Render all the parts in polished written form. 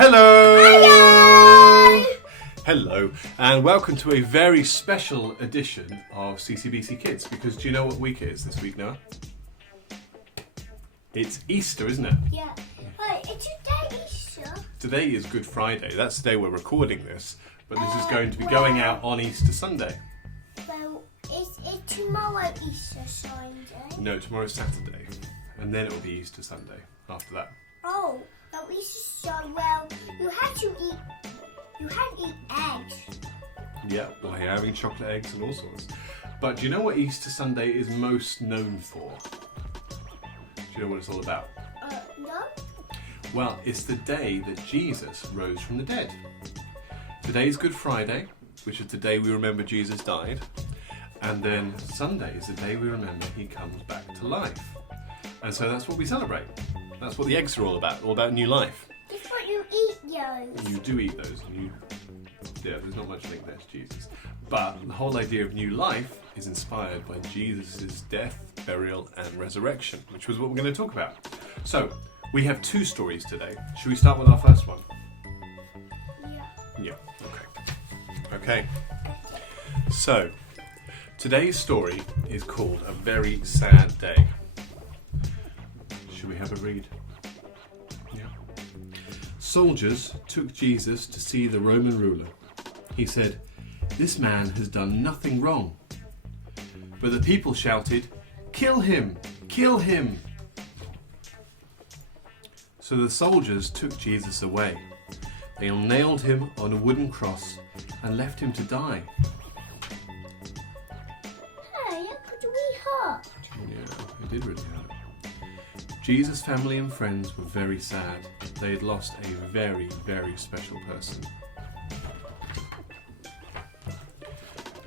Hello! Hello! Hello, and welcome to a very special edition of CCBC Kids, because do you know what week it is this week, Noah? It's Easter, isn't it? Yeah. Right, it's today Easter. Today is Good Friday. That's the day we're recording this, but this is going to be going out on Easter Sunday. Well, is tomorrow Easter Sunday? No, tomorrow's Saturday, and then it will be Easter Sunday after that. Oh, but Easter well, you had to eat eggs. Yeah, well, you're having chocolate eggs and all sorts. But do you know what Easter Sunday is most known for? Do you know what it's all about? No? Well, it's the day that Jesus rose from the dead. Today's Good Friday, which is the day we remember Jesus died. And then Sunday is the day we remember he comes back to life. And so that's what we celebrate. That's what the eggs are all about new life. It's what you eat, yo. You do eat those, and there's not much link there to Jesus. But the whole idea of new life is inspired by Jesus' death, burial, and resurrection, which was what we're going to talk about. So, we have two stories today. Should we start with our first one? Yeah. Yeah, okay. So, today's story is called A Very Sad Day. Should we have a read? Yeah. Soldiers took Jesus to see the Roman ruler. He said, "This man has done nothing wrong." But the people shouted, "Kill him! Kill him!" So the soldiers took Jesus away. They nailed him on a wooden cross and left him to die. Hey, that could really hurt. Yeah, it did really hurt. Jesus' family and friends were very sad. They had lost a very, very special person.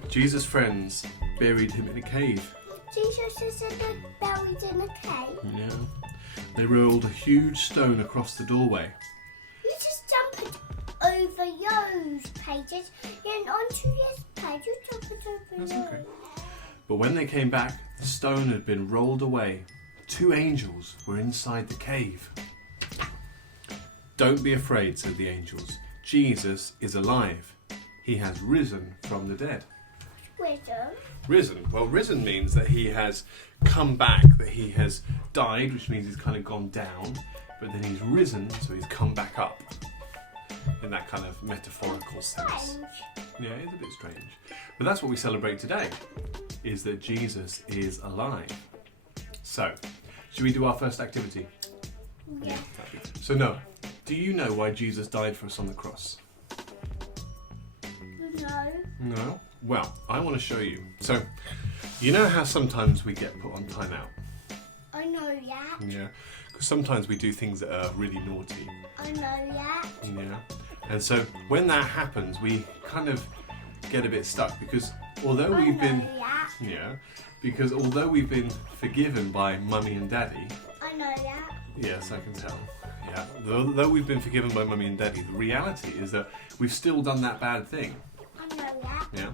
Jesus' friends buried him in a cave. Jesus is buried in a cave. Yeah. They rolled a huge stone across the doorway. You just jump it over those pages and onto this page. You jump it over That's those. okay. But when they came back, the stone had been rolled away. 2 angels were inside the cave. "Don't be afraid," said the angels. "Jesus is alive. He has risen from the dead." Wisdom. Risen. Well, risen means that he has come back, that he has died, which means he's kind of gone down, but then he's risen, so he's come back up. In that kind of metaphorical sense. Strange. Yeah, it's a bit strange. But that's what we celebrate today, is that Jesus is alive. So, should we do our first activity? Yeah. So, Noah, do you know why Jesus died for us on the cross? No. No? Well, I want to show you. So, you know how sometimes we get put on timeout? I know that. Yeah. Because sometimes we do things that are really naughty. I know that. Yeah. And so, when that happens, we kind of get a bit stuck because although we've been... that. Yeah. Because although we've been forgiven by Mummy and Daddy... I know that. Yes, I can tell. Yeah. Though we've been forgiven by Mummy and Daddy, the reality is that we've still done that bad thing. I know that. Yeah.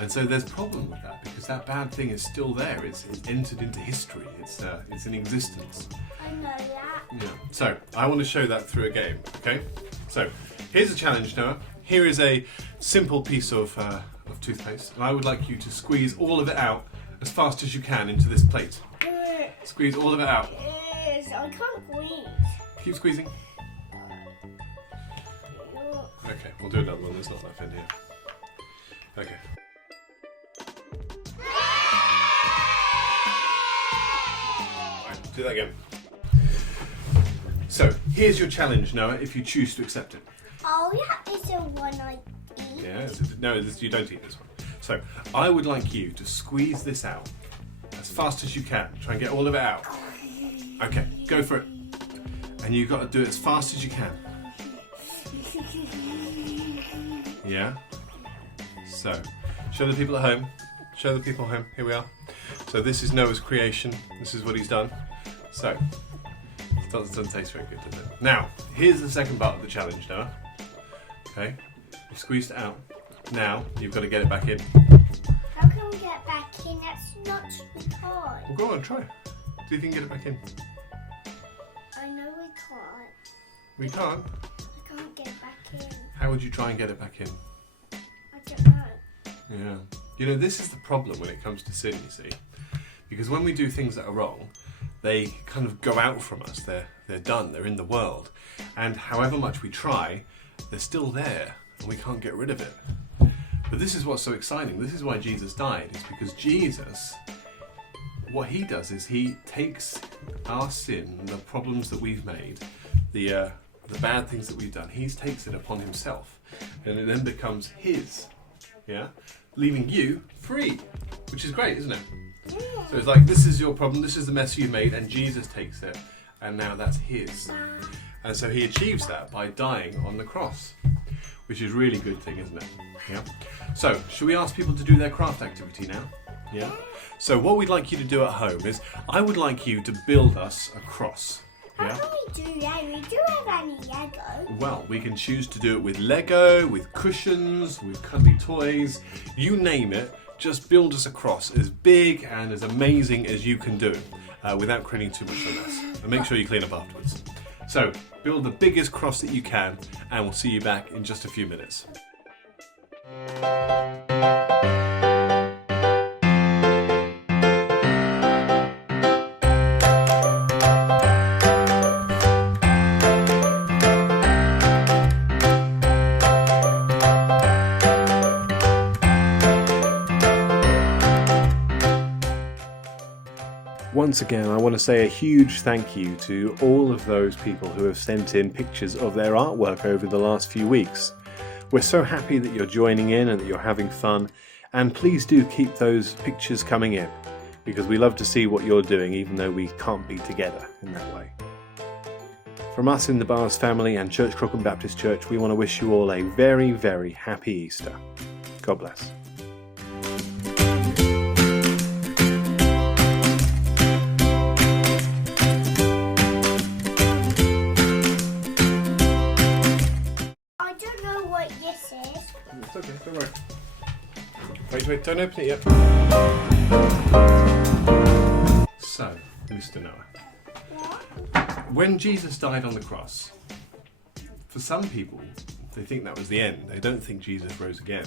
And so there's a problem with that because that bad thing is still there. It's entered into history. It's in existence. I know that. Yeah. So I want to show that through a game. Okay. So here's a challenge, Noah. Here is a simple piece of toothpaste, and I would like you to squeeze all of it out as fast as you can into this plate. Squeeze all of it out. Yes, I can't breathe. Keep squeezing. Okay, we'll do another one. There's not enough in here. Okay. Right, do that again. So, here's your challenge, Noah, if you choose to accept it. Oh, yeah, it's the one I eat. Yeah, no, you don't eat this one. So, I would like you to squeeze this out as fast as you can. Try and get all of it out. Okay, go for it. And you've got to do it as fast as you can. Yeah? So, show the people at home. Show the people at home. Here we are. So this is Noah's creation. This is what he's done. So, it doesn't taste very good, does it? Now, here's the second part of the challenge, Noah. Okay? You've squeezed it out. Now, you've got to get it back in. How can we get back in? That's not hard. Well, go on, try. Do you think you can get it back in? I know we can't. We can't? I can't get it back in. How would you try and get it back in? I don't know. Yeah. You know, this is the problem when it comes to sin, you see. Because when we do things that are wrong, they kind of go out from us. They're done. They're in the world. And however much we try, they're still there and we can't get rid of it. But this is what's so exciting. This is why Jesus died. It's because Jesus, what he does is he takes our sin, the problems that we've made, the bad things that we've done, he takes it upon himself. And it then becomes his. Yeah? Leaving you free. Which is great, isn't it? Yeah. So it's like, this is your problem, this is the mess you made, and Jesus takes it, and now that's his. And so he achieves that by dying on the cross, which is a really good thing, isn't it? Yeah. So, should we ask people to do their craft activity now? Yeah. So what we'd like you to do at home is, I would like you to build us a cross. Yeah. How can we do that? We do have any Lego. Well, we can choose to do it with Lego, with cushions, with cuddly toys, you name it. Just build us a cross as big and as amazing as you can do without creating too much of a mess. And make sure you clean up afterwards. So, build the biggest cross that you can, and we'll see you back in just a few minutes. Once again, I want to say a huge thank you to all of those people who have sent in pictures of their artwork over the last few weeks. We're so happy that you're joining in and that you're having fun, and please do keep those pictures coming in, because we love to see what you're doing even though we can't be together in that way. From us in the Bars family and Church Crookham Baptist Church, we want to wish you all a very, very happy Easter. God bless. It's okay, don't worry. Wait, don't open it yet. So, Mr. Noah, when Jesus died on the cross, for some people, they think that was the end. They don't think Jesus rose again.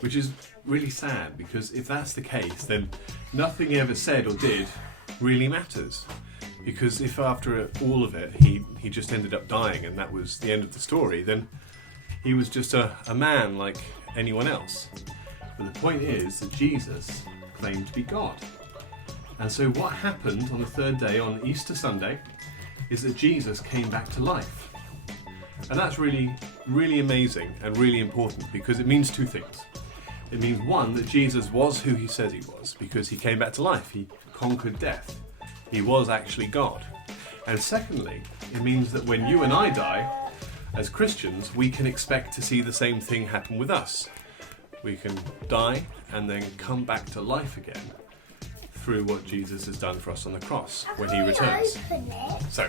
Which is really sad, because if that's the case, then nothing he ever said or did really matters. Because if after all of it, he just ended up dying and that was the end of the story, then he was just a man like anyone else. But the point is that Jesus claimed to be God. And so what happened on the third day, on Easter Sunday, is that Jesus came back to life. And that's really, really amazing and really important, because it means two things. It means, one, that Jesus was who he said he was, because he came back to life. He conquered death. He was actually God. And secondly, it means that when you and I die, as Christians, we can expect to see the same thing happen with us. We can die and then come back to life again through what Jesus has done for us on the cross when he returns. So,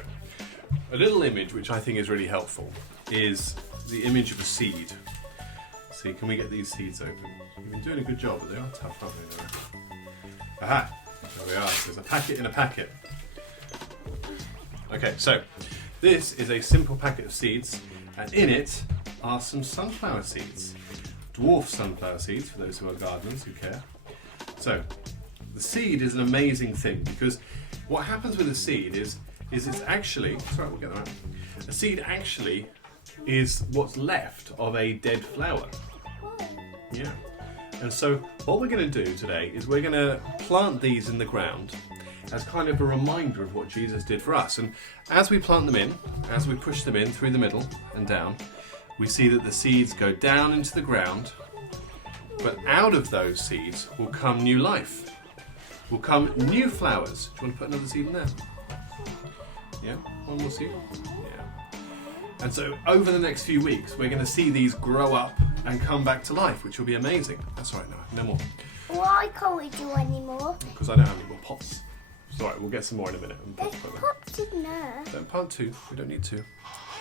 a little image which I think is really helpful is the image of a seed. See, can we get these seeds open? You've been doing a good job, but they are tough, aren't they? Aha! There we are. There's a packet in a packet. Okay, so this is a simple packet of seeds, and in it are some sunflower seeds. Dwarf sunflower seeds, for those who are gardeners who care. So, the seed is an amazing thing, because what happens with a seed is it's actually, sorry, we'll get that out. A seed actually is what's left of a dead flower. Yeah. And so what we're going to do today is we're going to plant these in the ground as kind of a reminder of what Jesus did for us. And as we plant them in, as we push them in through the middle and down, we see that the seeds go down into the ground, but out of those seeds will come new life, will come new flowers. Do you want to put another seed in there? Yeah, one more seed? Yeah. And so over the next few weeks, we're going to see these grow up and come back to life, which will be amazing. That's all right, no more. Why can't we do any more? Because I don't have any more pots. It's all right, we'll get some more in a minute. And There's pots in there. Don't plant two, we don't need two.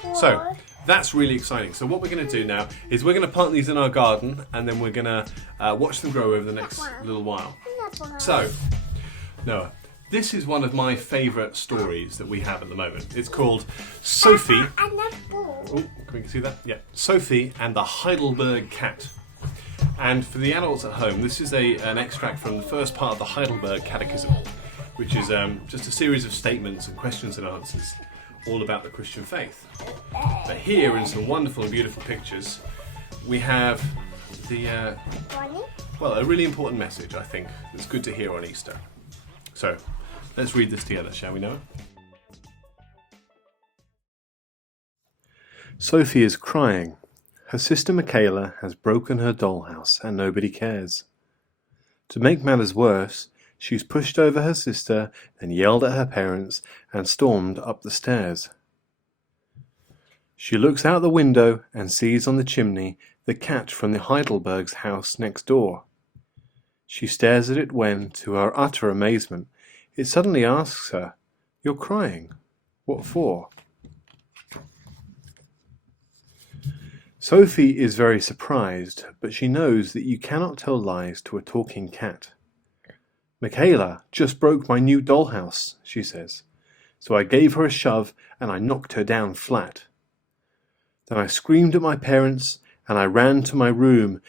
Why? So, that's really exciting. So what we're going to do now is we're going to plant these in our garden, and then we're going to watch them grow over the next little while. So, Noah, This is one of my favourite stories that we have at the moment. It's called Sophie. And a ball. Oh, can we see that? Yeah. Sophie and the Heidelberg Cat. And for the adults at home, this is an extract from the first part of the Heidelberg Catechism, which is just a series of statements and questions and answers all about the Christian faith. But here, in some wonderful and beautiful pictures, we have a really important message, I think, that's good to hear on Easter. So, let's read this together, shall we, Noah? Sophie is crying. Her sister Michaela has broken her dollhouse and nobody cares. To make matters worse, she's pushed over her sister and yelled at her parents and stormed up the stairs. She looks out the window and sees on the chimney the cat from the Heidelberg's house next door. She stares at it when, to her utter amazement, it suddenly asks her, "You're crying. What for?" Sophie is very surprised, but she knows that you cannot tell lies to a talking cat. "Michaela just broke my new dollhouse," she says, "so I gave her a shove and I knocked her down flat. Then I screamed at my parents and I ran to my room,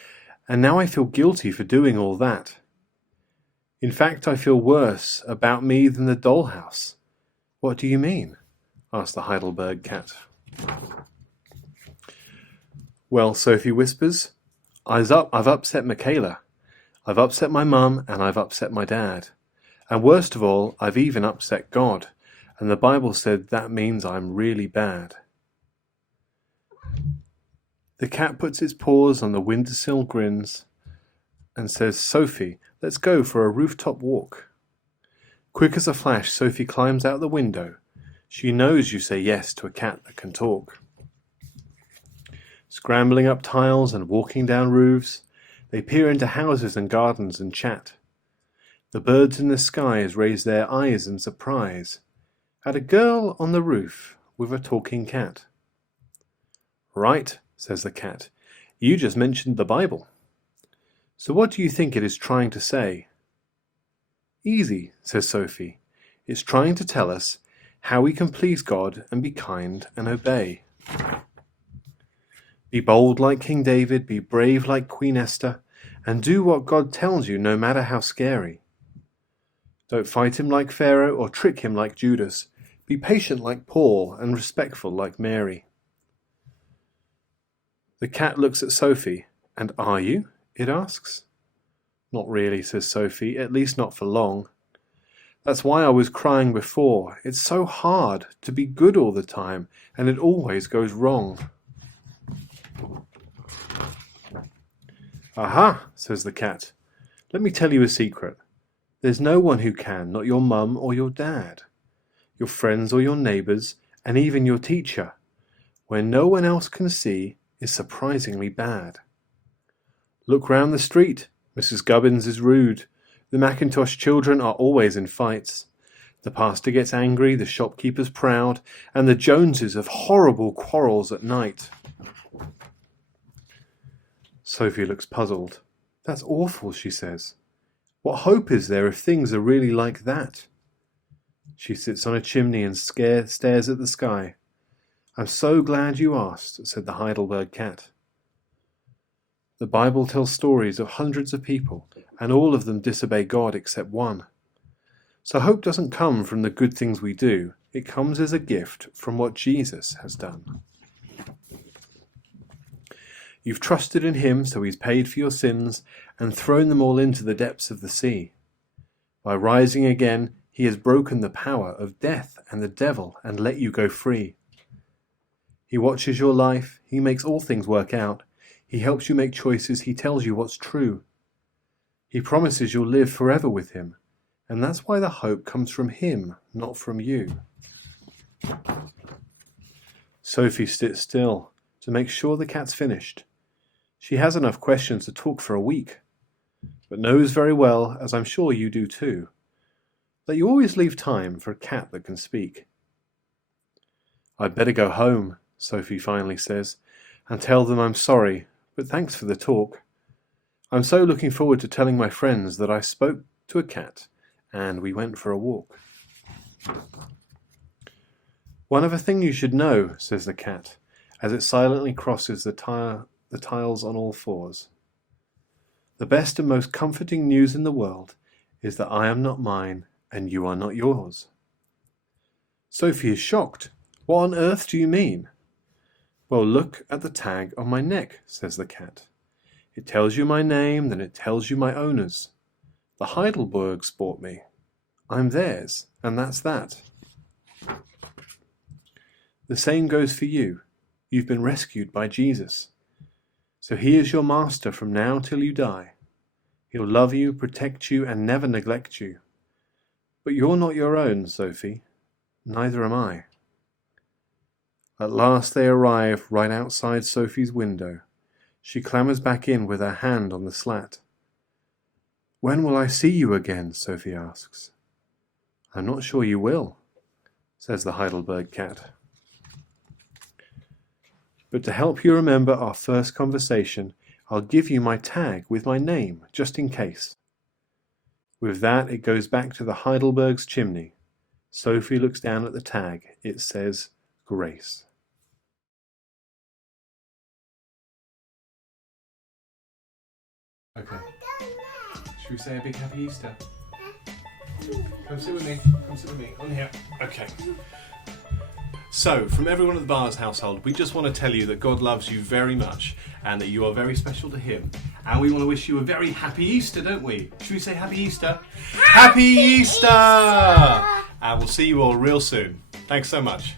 and now I feel guilty for doing all that. In fact, I feel worse about me than the dollhouse." "What do you mean?" asked the Heidelberg cat. "Well," Sophie whispers, I've upset Michaela. I've upset my mum and I've upset my dad. And worst of all, I've even upset God. And the Bible said that means I'm really bad. The cat puts its paws on the windowsill, grins, and says, "Sophie, let's go for a rooftop walk." Quick as a flash, Sophie climbs out the window. She knows you say yes to a cat that can talk. Scrambling up tiles and walking down roofs, they peer into houses and gardens and chat. The birds in the skies raise their eyes in surprise at a girl on the roof with a talking cat. "Right," says the cat, "you just mentioned the Bible. So what do you think it is trying to say?" "Easy," says Sophie. "It's trying to tell us how we can please God and be kind and obey. Be bold like King David, be brave like Queen Esther, and do what God tells you no matter how scary. Don't fight him like Pharaoh or trick him like Judas. Be patient like Paul and respectful like Mary." The cat looks at Sophie. "And are you?" it asks. "Not really," says Sophie, "at least not for long. That's why I was crying before. It's so hard to be good all the time, and it always goes wrong." "Aha," says the cat. "Let me tell you a secret. There's no one who can, not your mum or your dad, your friends or your neighbours, and even your teacher, when no one else can see, is surprisingly bad. Look round the street. Mrs. Gubbins is rude. The Mackintosh children are always in fights. The pastor gets angry, the shopkeeper's proud, and the Joneses have horrible quarrels at night." Sophie looks puzzled. "That's awful," she says. "What hope is there if things are really like that?" She sits on a chimney and stares at the sky. "I'm so glad you asked," said the Heidelberg cat. "The Bible tells stories of hundreds of people, and all of them disobey God except one. So hope doesn't come from the good things we do. It comes as a gift from what Jesus has done. You've trusted in him, so he's paid for your sins and thrown them all into the depths of the sea. By rising again, he has broken the power of death and the devil and let you go free. He watches your life. He makes all things work out. He helps you make choices. He tells you what's true. He promises you'll live forever with him. And that's why the hope comes from him, not from you." Sophie sits still to make sure the cat's finished. She has enough questions to talk for a week, but knows very well, as I'm sure you do too, that you always leave time for a cat that can speak. "I'd better go home," Sophie finally says, "and tell them I'm sorry, but thanks for the talk. I'm so looking forward to telling my friends that I spoke to a cat and we went for a walk. One other thing you should know, says the cat, as it silently crosses the tiles on all fours. The best and most comforting news in the world is that I am not mine and you are not yours. Sophie is shocked. What on earth do you mean? Well, look at the tag on my neck, says the cat. It tells you my name, then it tells you my owners. The Heidelbergs bought me. I'm theirs, and that's that. The same goes for you. You've been rescued by Jesus. So he is your master from now till you die. He'll love you, protect you, and never neglect you. But you're not your own, Sophie. Neither am I. At last they arrive right outside Sophie's window. She clambers back in with her hand on the slat. When will I see you again? Sophie asks. I'm not sure you will, says the Heidelberg cat. But to help you remember our first conversation, I'll give you my tag with my name, just in case. With that, it goes back to the Heidelberg's chimney. Sophie looks down at the tag. It says, Grace. Okay. Should we say a big happy Easter? Come sit with me. Come sit with me. On here. Okay. So, from everyone at the Bars household, we just want to tell you that God loves you very much and that you are very special to Him. And we want to wish you a very happy Easter, don't we? Should we say happy Easter? Happy Easter! And we'll see you all real soon. Thanks so much.